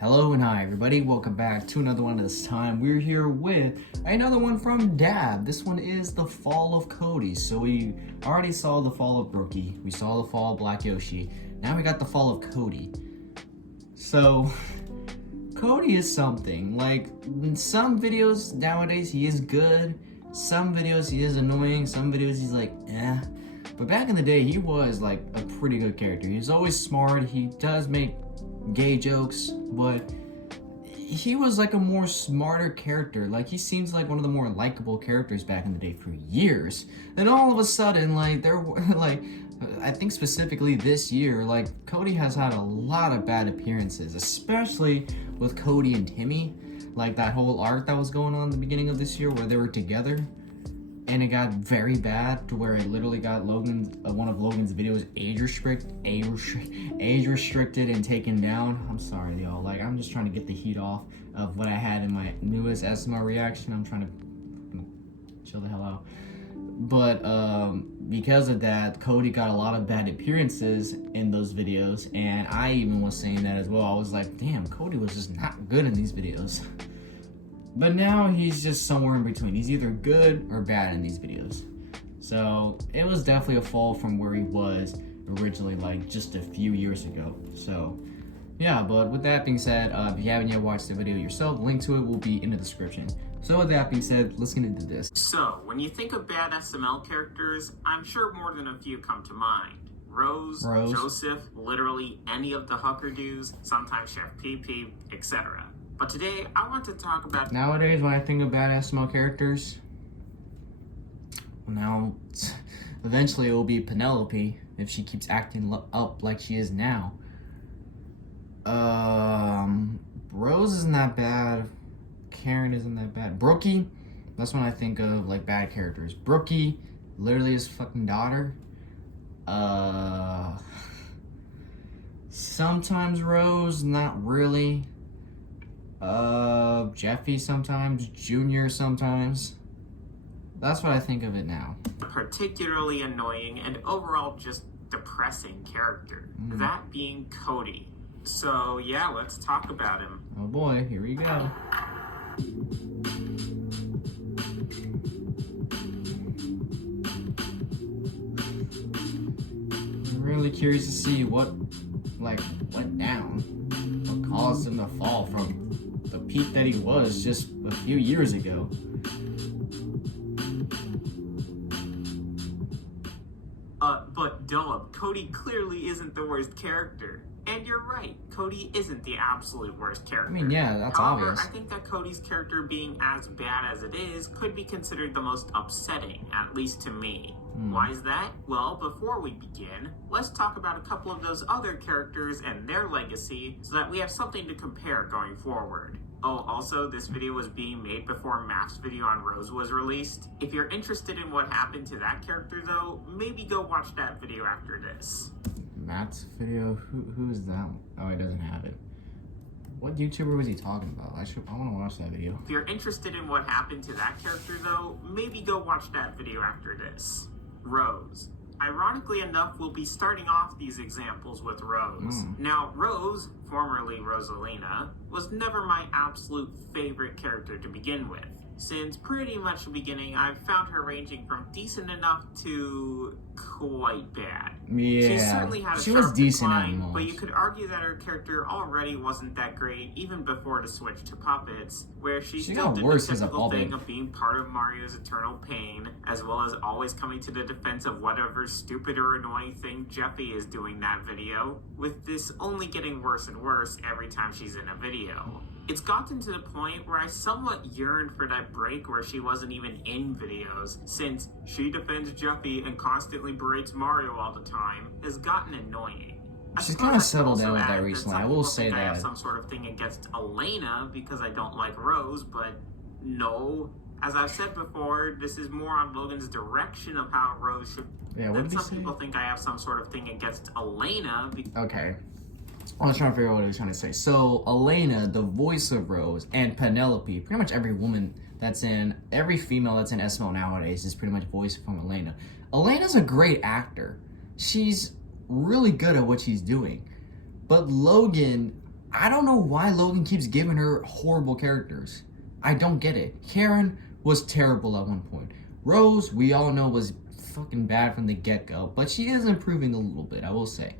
Hello and hi everybody, welcome back to another one. This time we're here with another one from Dab. This one is the fall of Cody. So we already saw the fall of Brookie, we saw the fall of Black Yoshi, now we got the fall of Cody. So Cody is something, like in some videos nowadays he is good, some videos he is annoying, some videos he's like eh. But back in the day he was like a pretty good character. He's always smart, he does make gay jokes, but he was like a more smarter character. Like he seems like one of the more likable characters back in the day for years. Then all of a sudden, like I think specifically this year, like Cody has had a lot of bad appearances, especially with Cody and Timmy. Like that whole arc that was going on at the beginning of this year where they were together. And it got very bad to where it literally got one of Logan's videos age restricted and taken down. I'm sorry, y'all. Like, I'm just trying to get the heat off of what I had in my newest SMR reaction. I'm trying to chill the hell out. But because of that, Cody got a lot of bad appearances in those videos, and I even was saying that as well. I was like, damn, Cody was just not good in these videos. But now he's just somewhere in between. He's either good or bad in these videos. So it was definitely a fall from where he was originally, like just a few years ago. So yeah, but with that being said, if you haven't yet watched the video yourself, link to it will be in the description. So with that being said, let's get into this. So when you think of bad SML characters, I'm sure more than a few come to mind. Rose, Joseph, literally any of the Hucker dudes, sometimes Chef PP, etc. But today, I want to talk about... Nowadays, when I think of bad SML characters, now, eventually it will be Penelope, if she keeps acting up like she is now. Rose isn't that bad. Karen isn't that bad. Brookie, that's when I think of, like, bad characters. Brookie, literally his fucking daughter. Sometimes Rose, not really. Jeffy sometimes, Junior sometimes. That's what I think of it now. Particularly annoying and overall just depressing character. That being Cody. So yeah, let's talk about him. Oh boy, here we go. I'm really curious to see what went down. What caused him to fall from the peak that he was just a few years ago. But Dullup, Cody clearly isn't the worst character. And you're right, Cody isn't the absolute worst character. I mean, yeah, that's However, obvious. I think that Cody's character being as bad as it is could be considered the most upsetting, at least to me. Why is that? Well, before we begin, let's talk about a couple of those other characters and their legacy so that we have something to compare going forward. Oh, also, this video was being made before Matt's video on Rose was released. If you're interested in what happened to that character though, maybe go watch that video after this. Matt's video? Who is that? Oh, he doesn't have it. What YouTuber was he talking about? I want to watch that video. If you're interested in what happened to that character though, maybe go watch that video after this. Rose. Ironically enough, we'll be starting off these examples with Rose. Now, Rose, formerly Rosalina, was never my absolute favorite character to begin with. Since pretty much the beginning, I've found her ranging from decent enough to quite bad. Yeah, she certainly had a she was sharp decent decline, at but most. you could argue that her character already wasn't that great even before the switch to puppets, where she still got did worse the as a typical thing puppet. of being part of Mario's eternal pain, as well as always coming to the defense of whatever stupid or annoying thing Jeffy is doing that video, with this only getting worse and worse every time she's in a video. It's gotten to the point where I somewhat yearned for that break where she wasn't even in videos, since she defends Jeffy and constantly berates Mario all the time has gotten annoying. She's kind of settled down with that recently, I will say I have that. some sort of thing against Elena because I don't like Rose, but no. As I've said before, this is more on Logan's direction of how Rose should... Yeah, what did he some say? people think I have some sort of thing against Elena Okay. I was trying to figure out what he was trying to say. So, Elena, the voice of Rose, and Penelope, pretty much every female that's in SML nowadays is pretty much voiced from Elena. Elena's a great actor. She's really good at what she's doing. But Logan, I don't know why Logan keeps giving her horrible characters. I don't get it. Karen was terrible at one point. Rose, we all know, was fucking bad from the get-go, but she is improving a little bit, I will say.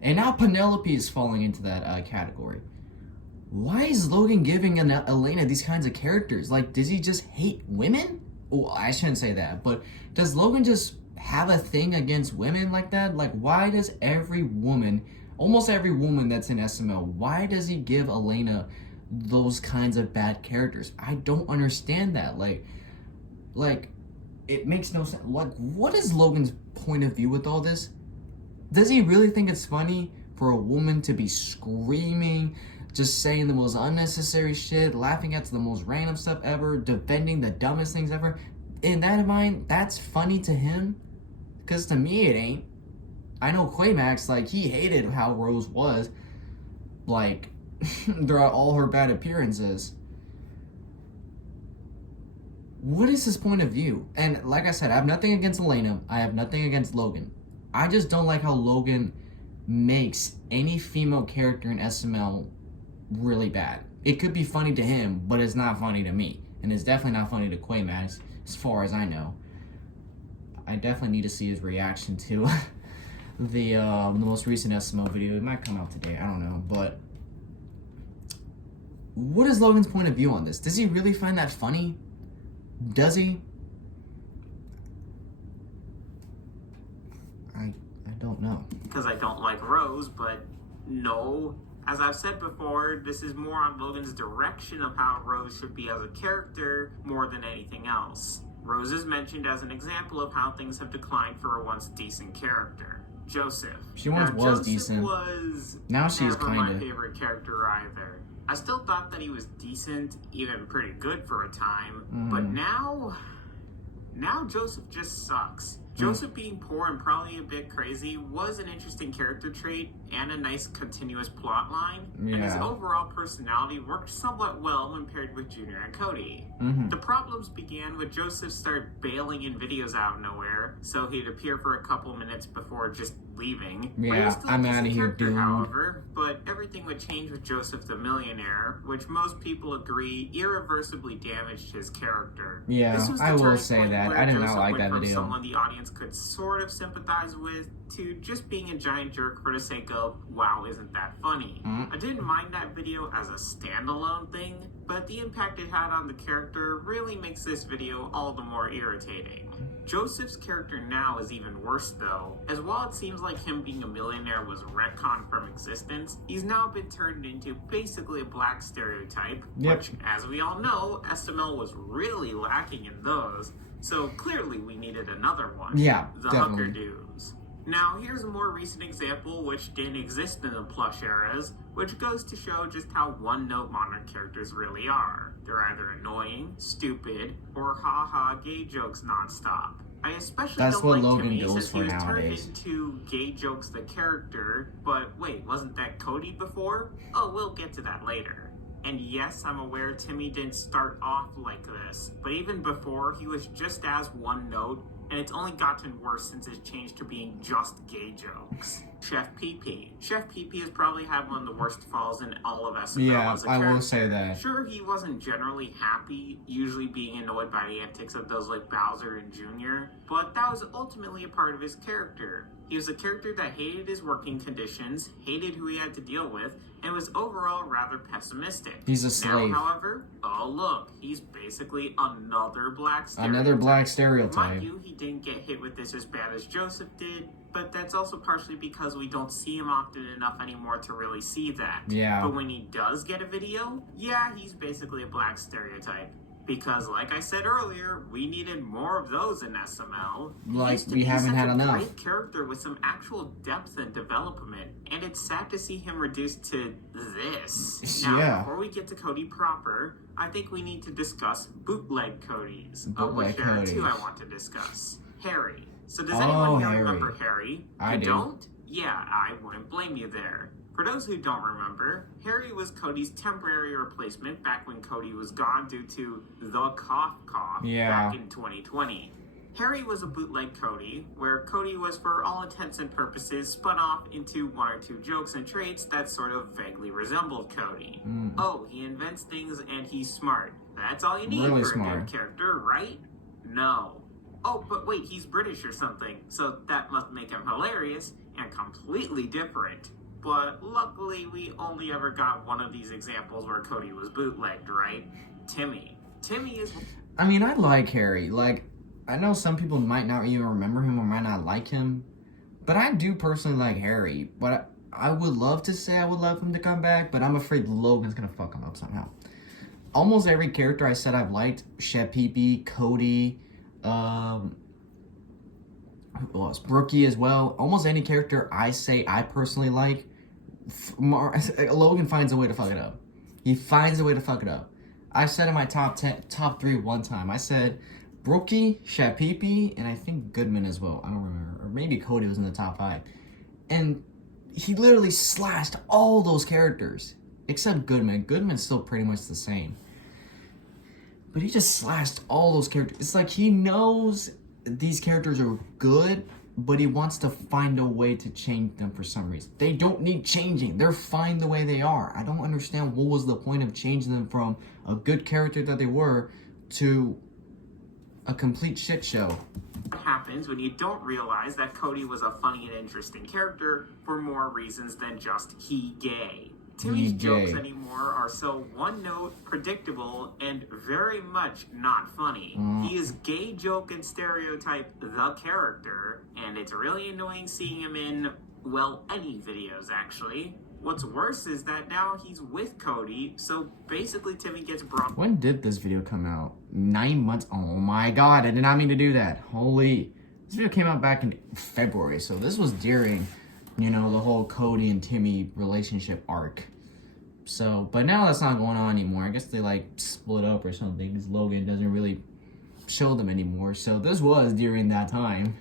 And now Penelope is falling into that category. Why is Logan giving Elena these kinds of characters? Like, does he just hate women? Well, I shouldn't say that, but does Logan just have a thing against women like that? Like, why does every woman, almost every woman that's in SML, why does he give Elena those kinds of bad characters? I don't understand that. Like, it makes no sense. Like, what is Logan's point of view with all this? Does he really think it's funny for a woman to be screaming, just saying the most unnecessary shit, laughing at the most random stuff ever, defending the dumbest things ever? In that mind, that's funny to him? Because to me, it ain't. I know Quaymax, like, he hated how Rose was, like, throughout all her bad appearances. What is his point of view? And like I said, I have nothing against Elena. I have nothing against Logan. I just don't like how Logan makes any female character in SML really bad. It could be funny to him, but it's not funny to me. And it's definitely not funny to Quaymax, as far as I know. I definitely need to see his reaction to the most recent SML video. It might come out today, I don't know. But what is Logan's point of view on this? Does he really find that funny? Does he? I don't know. Because I don't like Rose, but no. As I've said before, this is more on Logan's direction of how Rose should be as a character more than anything else. Rose is mentioned as an example of how things have declined for a once decent character. Joseph. She once was Joseph decent. Was now she's never kind my of favorite character either. I still thought that he was decent, even pretty good for a time, but now Joseph just sucks. Joseph being poor and probably a bit crazy was an interesting character trait and a nice continuous plot line, and his overall personality worked somewhat well when paired with Junior and Cody. The problems began when Joseph started bailing in videos out of nowhere, so he'd appear for a couple minutes before just leaving. Yeah, I'm out of here, dude. However, but everything would change with Joseph the Millionaire, which most people agree irreversibly damaged his character. Yeah, I will say that. I did not like that video. Someone the audience could sort of sympathize with to just being a giant jerk for the sake of, wow, isn't that funny? I didn't mind that video as a standalone thing, but the impact it had on the character really makes this video all the more irritating. Joseph's character now is even worse though, as while it seems like him being a millionaire was retconned from existence, he's now been turned into basically a black stereotype, which, as we all know, SML was really lacking in those, so clearly we needed another one. Yeah, the definitely. Hooker Dudes. Now, here's a more recent example which didn't exist in the plush eras, which goes to show just how one-note modern characters really are. They're either annoying, stupid, or ha-ha gay jokes nonstop. I especially That's don't what like Logan Timmy goes since for he was nowadays. turned into gay jokes the character, but wait, wasn't that Cody before? Oh, we'll get to that later. And yes, I'm aware Timmy didn't start off like this, but even before, he was just as one note, and it's only gotten worse since it's changed to being just gay jokes. Chef PP. Chef PP has probably had one of the worst falls in all of SML. Yeah, as a I will character. say that. Sure, he wasn't generally happy, usually being annoyed by the antics of those like Bowser and Junior, but that was ultimately a part of his character. He was a character that hated his working conditions, hated who he had to deal with, and was overall rather pessimistic. He's a slave. Now, however, oh look, he's basically another black stereotype. Another black stereotype. Mind you, he didn't get hit with this as bad as Joseph did, but that's also partially because we don't see him often enough anymore to really see that. Yeah. But when he does get a video, yeah, he's basically a black stereotype. Because, like I said earlier, we needed more of those in SML. Like, we haven't had enough. Great character with some actual depth and development, and it's sad to see him reduced to this. Now, before we get to Cody proper, I think we need to discuss bootleg Codys. Bootleg there are two Codys. I want to discuss. Harry. So does anyone here Harry. remember Harry? I You do. don't? Yeah, I wouldn't blame you there. For those who don't remember, Harry was Cody's temporary replacement back when Cody was gone due to the cough Yeah. back in 2020. Harry was a bootleg Cody, where Cody was for all intents and purposes spun off into one or two jokes and traits that sort of vaguely resembled Cody. Oh, he invents things and he's smart. That's all you need Really for smart. a good character, right? No. Oh, but wait, he's British or something, so that must make him hilarious and completely different. But luckily, we only ever got one of these examples where Cody was bootlegged, right? Timmy. Timmy is... I mean, I like Harry. Like, I know some people might not even remember him or might not like him, but I do personally like Harry. But I would love to say I would love him to come back, but I'm afraid Logan's gonna fuck him up somehow. Almost every character I said I've liked, Shepepe, Cody, who else? Brookie as well. Almost any character I say I personally like, Logan finds a way to fuck it up. He finds a way to fuck it up. I said in my top 3 one time, I said Brookie, Shepepe, and I think Goodman as well. I don't remember. Or maybe Cody was in the top 5. And he literally slashed all those characters. Except Goodman. Goodman's still pretty much the same. But he just slashed all those characters. It's like he knows these characters are good, but he wants to find a way to change them for some reason. They don't need changing. They're fine the way they are. I don't understand what was the point of changing them from a good character that they were to a complete shit show. What happens when you don't realize that Cody was a funny and interesting character for more reasons than just he gay. Timmy's jokes anymore are so one-note, predictable, and very much not funny. He is gay joke and stereotype the character, and it's really annoying seeing him in, well, any videos actually. What's worse is that now he's with Cody, so basically Timmy gets brought... When did this video come out? 9 months? Oh my god, I did not mean to do that. Holy. This video came out back in February, so this was during, you know, the whole Cody and Timmy relationship arc. So, but now that's not going on anymore. I guess they like split up or something because Logan doesn't really show them anymore. So this was during that time.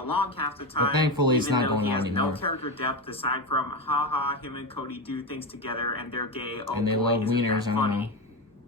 Along half the time, but thankfully it's not going on anymore. He has no character depth aside from haha, him and Cody do things together and they're gay. Oh, and they boy, love isn't wieners. that I don't funny. know.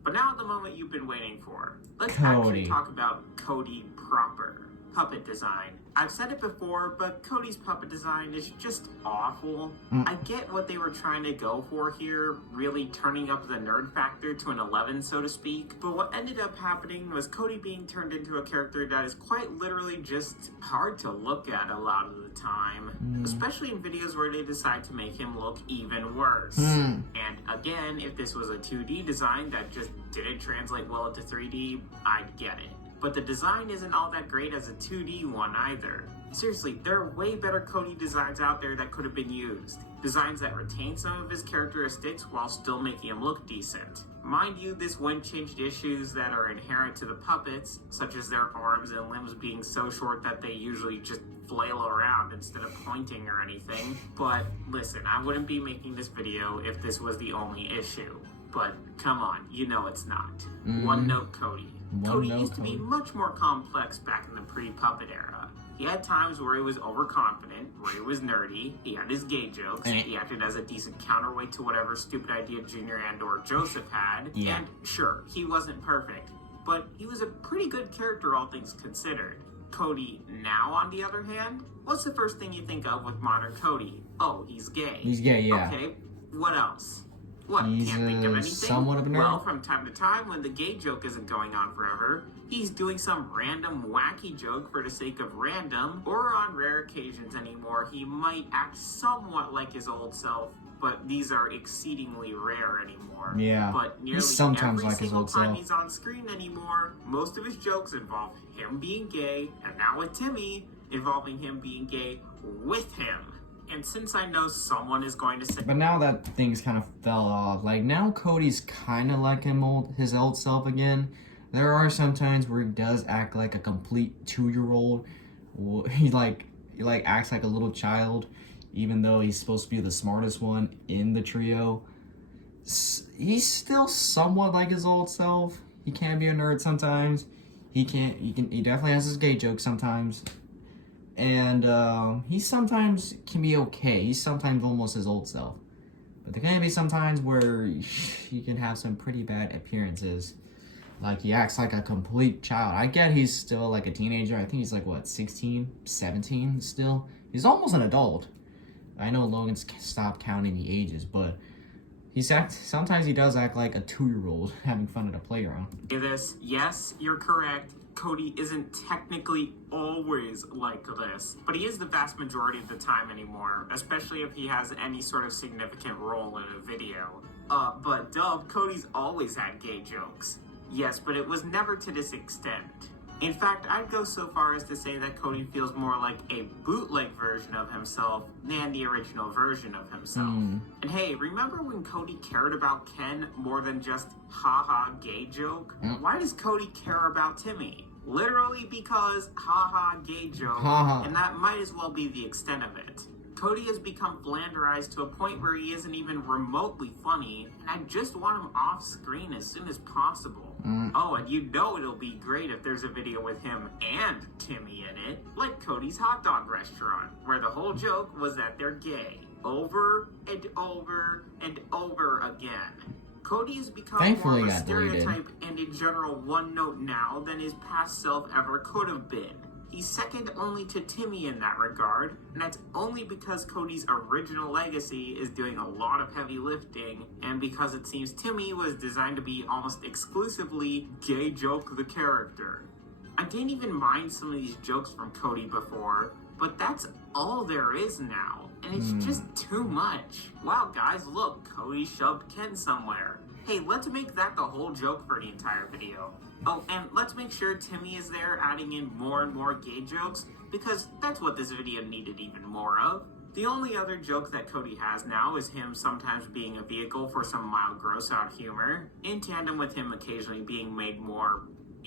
But now the moment you've been waiting for. Let's Cody. actually talk about Cody proper. Puppet design. I've said it before, but Cody's puppet design is just awful. I get what they were trying to go for here, really turning up the nerd factor to an 11, so to speak. But what ended up happening was Cody being turned into a character that is quite literally just hard to look at a lot of the time. Especially in videos where they decide to make him look even worse. And again, if this was a 2D design that just didn't translate well into 3D, I'd get it. But the design isn't all that great as a 2D one either. Seriously, there are way better Cody designs out there that could have been used. Designs that retain some of his characteristics while still making him look decent. Mind you, this one changed issues that are inherent to the puppets, such as their arms and limbs being so short that they usually just flail around instead of pointing or anything. But listen, I wouldn't be making this video if this was the only issue. But come on, you know it's not. One note Cody. Cody used to be much more complex back in the pre-puppet era. He had times where he was overconfident, where he was nerdy, he had his gay jokes, he acted as a decent counterweight to whatever stupid idea Junior and or Joseph had, and sure, he wasn't perfect, but he was a pretty good character all things considered. Cody now, on the other hand, what's the first thing you think of with modern Cody? Oh, he's gay. He's gay, yeah. Okay, what else? What, He's can't think of anything? somewhat of a nerd. Well, from time to time, when the gay joke isn't going on forever, he's doing some random wacky joke for the sake of random, or on rare occasions anymore, he might act somewhat like his old self, but these are exceedingly rare anymore. Yeah, but nearly sometimes every like his single old time self. he's on screen anymore, most of his jokes involve him being gay, and now with Timmy, involving him being gay with him. And since I know someone is going to say... But now that things kind of fell off, like now Cody's kind of like his old self again. There are some times where he does act like a complete 2-year-old. He acts like a little child, even though he's supposed to be the smartest one in the trio. He's still somewhat like his old self. He can be a nerd sometimes. He definitely has his gay jokes sometimes. And he sometimes can be okay. He's sometimes almost his old self. But there can be some times where he can have some pretty bad appearances. Like, he acts like a complete child. I get he's still like a teenager. I think he's like, what, 16, 17 still? He's almost an adult. I know Logan's stopped counting the ages, but sometimes he does act like a 2-year-old having fun at a playground. This, yes, you're correct. Cody isn't technically always like this, but he is the vast majority of the time anymore, especially if he has any sort of significant role in a video. But Cody's always had gay jokes. Yes, but it was never to this extent. In fact, I'd go so far as to say that Cody feels more like a bootleg version of himself than the original version of himself. And hey, remember when Cody cared about Ken more than just haha gay joke? Why does Cody care about Timmy? Literally because haha gay joke, and that might as well be the extent of it. Cody has become flanderized to a point where he isn't even remotely funny, and I just want him off screen as soon as possible. Oh, and you know it'll be great if there's a video with him and Timmy in it, like Cody's hot dog restaurant, where the whole joke was that they're gay. Over and over and over again. Cody has become more of a stereotype and in general one-note now than his past self ever could have been. He's second only to Timmy in that regard, and that's only because Cody's original legacy is doing a lot of heavy lifting, and because it seems Timmy was designed to be almost exclusively gay joke the character. I didn't even mind some of these jokes from Cody before, but that's all there is now, and it's just too much. Wow, guys, look, Cody shoved Ken somewhere. Hey, let's make that the whole joke for the entire video. Oh, and let's make sure Timmy is there adding in more and more gay jokes, because that's what this video needed even more of. The only other joke that Cody has now is him sometimes being a vehicle for some mild gross out humor, in tandem with him occasionally being made more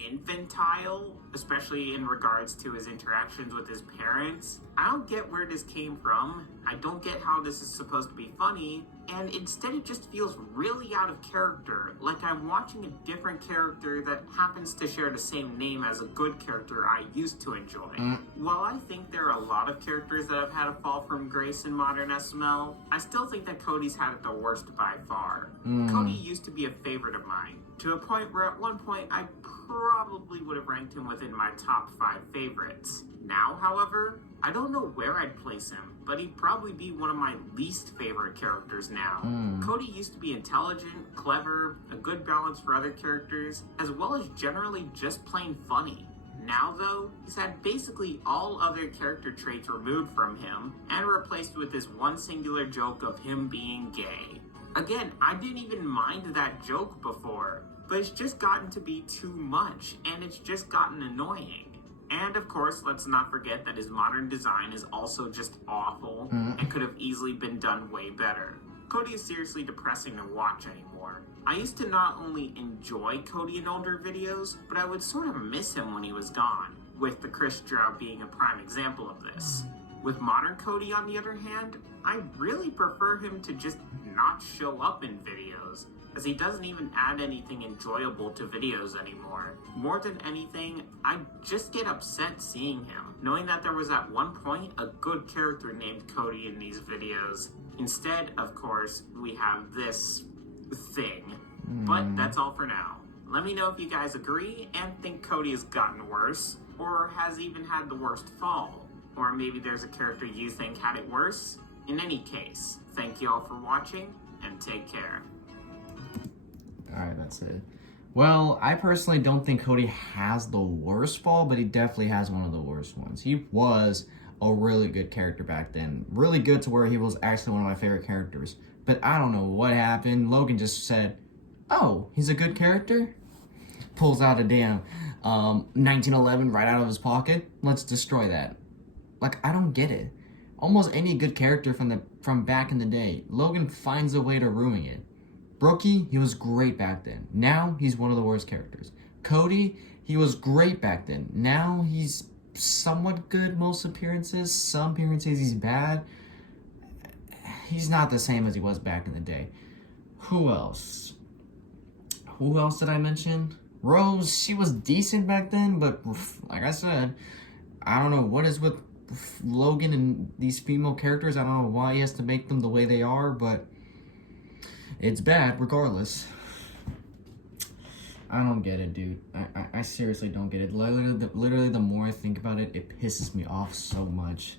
infantile, especially in regards to his interactions with his parents. I don't get where this came from. I don't get how this is supposed to be funny, and instead it just feels really out of character, like I'm watching a different character that happens to share the same name as a good character I used to enjoy. While I think there are a lot of characters that have had a fall from grace in modern SML, I still think that Cody's had it the worst by far. Cody used to be a favorite of mine, to a point where at one point I probably would have ranked him within my top 5 favorites. Now, however, I don't know where I'd place him, but he'd probably be one of my least favorite characters now. Cody used to be intelligent, clever, a good balance for other characters, as well as generally just plain funny. Now, though, he's had basically all other character traits removed from him and replaced with this one singular joke of him being gay. Again, I didn't even mind that joke before, but it's just gotten to be too much, and it's just gotten annoying. And of course, let's not forget that his modern design is also just awful and could have easily been done way better. Cody is seriously depressing to watch anymore. I used to not only enjoy Cody in older videos, but I would sort of miss him when he was gone, with the Chris Drow being a prime example of this. With modern Cody, on the other hand, I really prefer him to just not show up in videos, as he doesn't even add anything enjoyable to videos anymore. More than anything, I just get upset seeing him, knowing that there was at one point a good character named Cody in these videos. Instead, of course, we have this thing. But that's all for now. Let me know if you guys agree and think Cody has gotten worse, or has even had the worst fall. Or maybe there's a character you think had it worse. In any case, thank you all for watching, and take care. Alright, that's it. Well, I personally don't think Cody has the worst fall, but he definitely has one of the worst ones. He was a really good character back then. Really good to where he was actually one of my favorite characters. But I don't know what happened. Logan just said, oh, he's a good character? Pulls out a damn 1911 right out of his pocket. Let's destroy that. Like, I don't get it. Almost any good character from back in the day, Logan finds a way to ruin it. Brookie, he was great back then. Now, he's one of the worst characters. Cody, he was great back then. Now, he's somewhat good most appearances. Some appearances, he's bad. He's not the same as he was back in the day. Who else? Who else did I mention? Rose, she was decent back then, but like I said, I don't know what is with Logan and these female characters. I don't know why he has to make them the way they are, but it's bad regardless. I don't get it, dude. I seriously don't get it. Literally, the more I think about it, it pisses me off so much.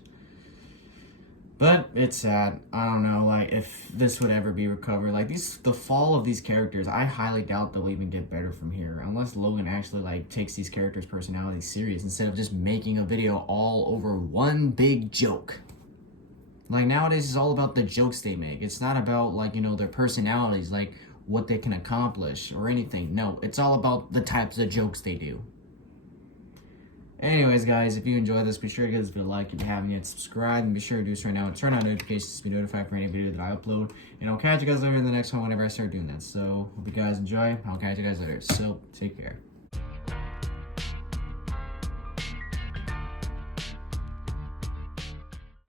But it's sad. I don't know, like, if this would ever be recovered. Like, the fall of these characters, I highly doubt they'll even get better from here. Unless Logan actually, like, takes these characters' personalities serious instead of just making a video all over one big joke. Like, nowadays, it's all about the jokes they make. It's not about, like, you know, their personalities, like, what they can accomplish or anything. No, it's all about the types of jokes they do. Anyways, guys, if you enjoyed this, be sure to give this video a like. If you haven't yet, subscribe. And be sure to do so right now. And turn on notifications to be notified for any video that I upload. And I'll catch you guys later in the next one whenever I start doing that. So, hope you guys enjoy. I'll catch you guys later. So, take care.